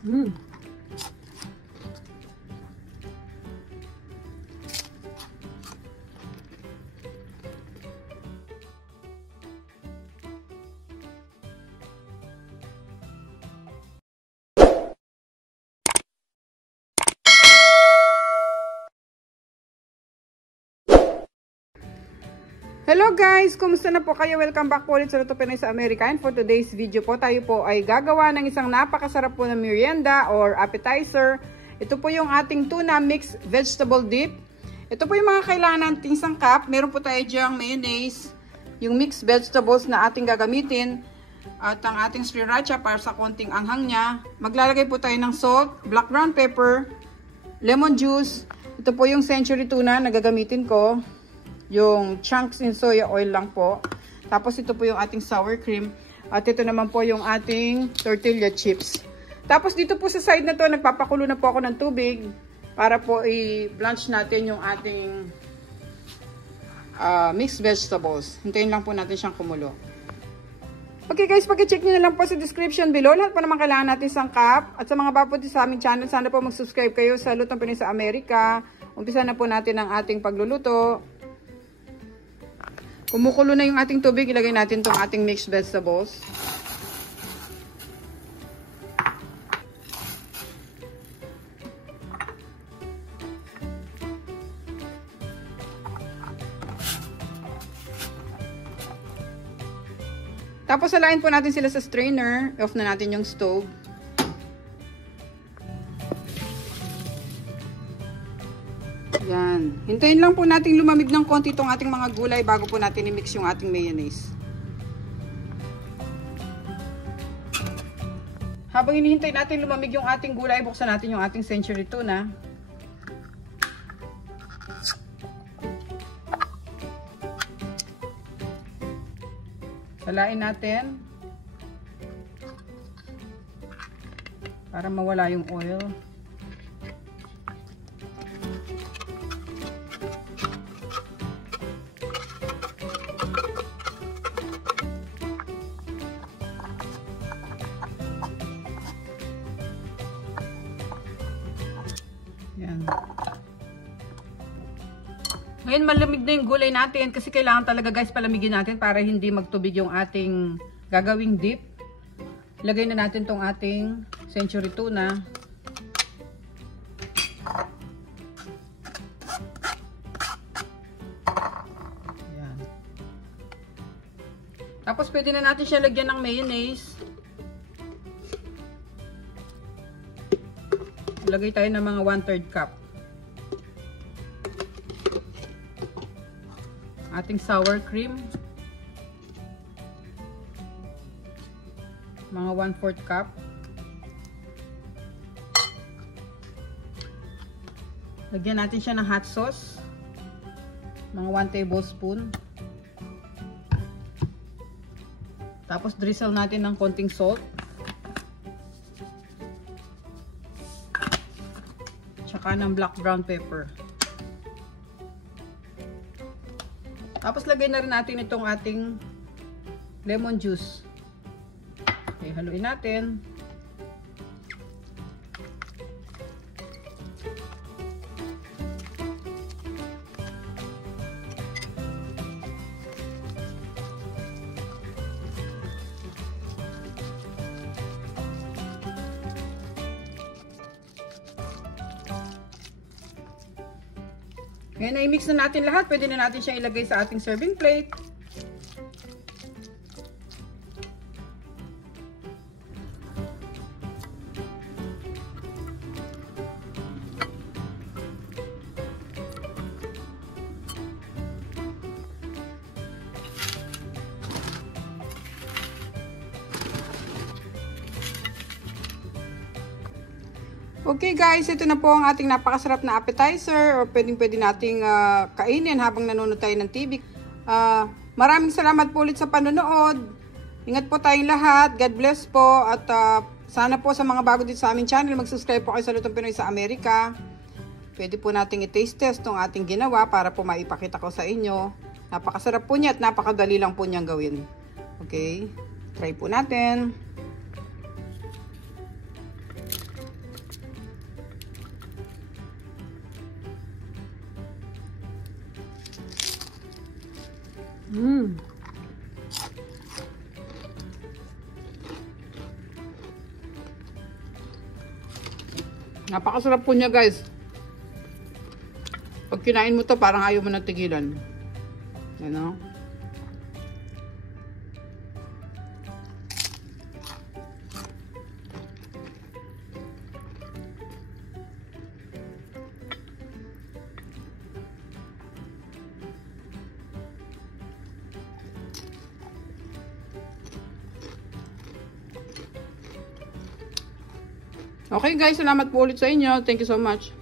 Mm. Hello guys! Kumusta na po kayo? Welcome back po ulit sa Luto Pinoy sa Amerika. And for today's video po, tayo po ay gagawa ng isang napakasarap po na merienda or appetizer. Ito po yung ating tuna mixed vegetable dip. Ito po yung mga kailangan nating sangkap. Meron po tayo diyang mayonnaise, yung mixed vegetables na ating gagamitin, at ang ating sriracha para sa konting anghang niya. Maglalagay po tayo ng salt, black ground pepper, lemon juice. Ito po yung century tuna na gagamitin ko. Yung chunks in soya oil lang po. Tapos ito po yung ating sour cream. At ito naman po yung ating tortilla chips. Tapos dito po sa side na to, nagpapakulo na po ako ng tubig para po i-blanch natin yung ating mixed vegetables. Hintayin lang po natin siyang kumulo. Okay guys, pag-check nyo na lang po sa description below. Lahat po naman kailangan natin sangkap. At sa mga bago po sa aming channel, sana po mag-subscribe kayo sa Lutong Pinoy sa Amerika. Umpisa na po natin ang ating pagluluto. Kumukulo na yung ating tubig, ilagay natin tong ating mixed vegetables. Tapos salain po natin sila sa strainer. Off na natin yung stove. Yan. Hintayin lang po natin lumamig ng konti itong ating mga gulay bago po natin i-mix yung ating mayonnaise. Habang hinihintay natin lumamig yung ating gulay, buksan natin yung ating century tuna. Salain natin para mawala yung oil. Yan. Ngayon malamig na yung gulay natin kasi kailangan talaga guys palamigin natin para hindi magtubig yung ating gagawing dip. Ilagay na natin tong ating century tuna. Yan. Tapos pwede na natin siya lagyan ng mayonnaise. Lagay tayo ng mga 1/3 cup. Ating sour cream. Mga 1/4 cup. Lagyan natin siya ng hot sauce. Mga 1 tablespoon. Tapos drizzle natin ng konting salt. Tsaka ng black brown pepper. Tapos lagay na rin natin itong ating lemon juice. Okay, haluin natin. Ngayon na i-mix na natin lahat. Pwede na natin siyang ilagay sa ating serving plate. Okay guys, ito na po ang ating napakasarap na appetizer or pwede nating kainin habang nanonood tayo ng TV. Maraming salamat po ulit sa panonood. Ingat po tayong lahat. God bless po. At sana po sa mga bago dito sa aming channel, mag-subscribe po kayo sa Lutong Pinoy sa Amerika. Pwede po nating i-taste test itong ating ginawa para po maipakita ko sa inyo. Napakasarap po niya at napakadali lang po niyang gawin. Okay, try po natin. Napakasarap po niya, guys. Pag kinain mo to, parang ayaw mo na tigilan. Ano? Okay guys, salamat po ulit sa inyo. Thank you so much.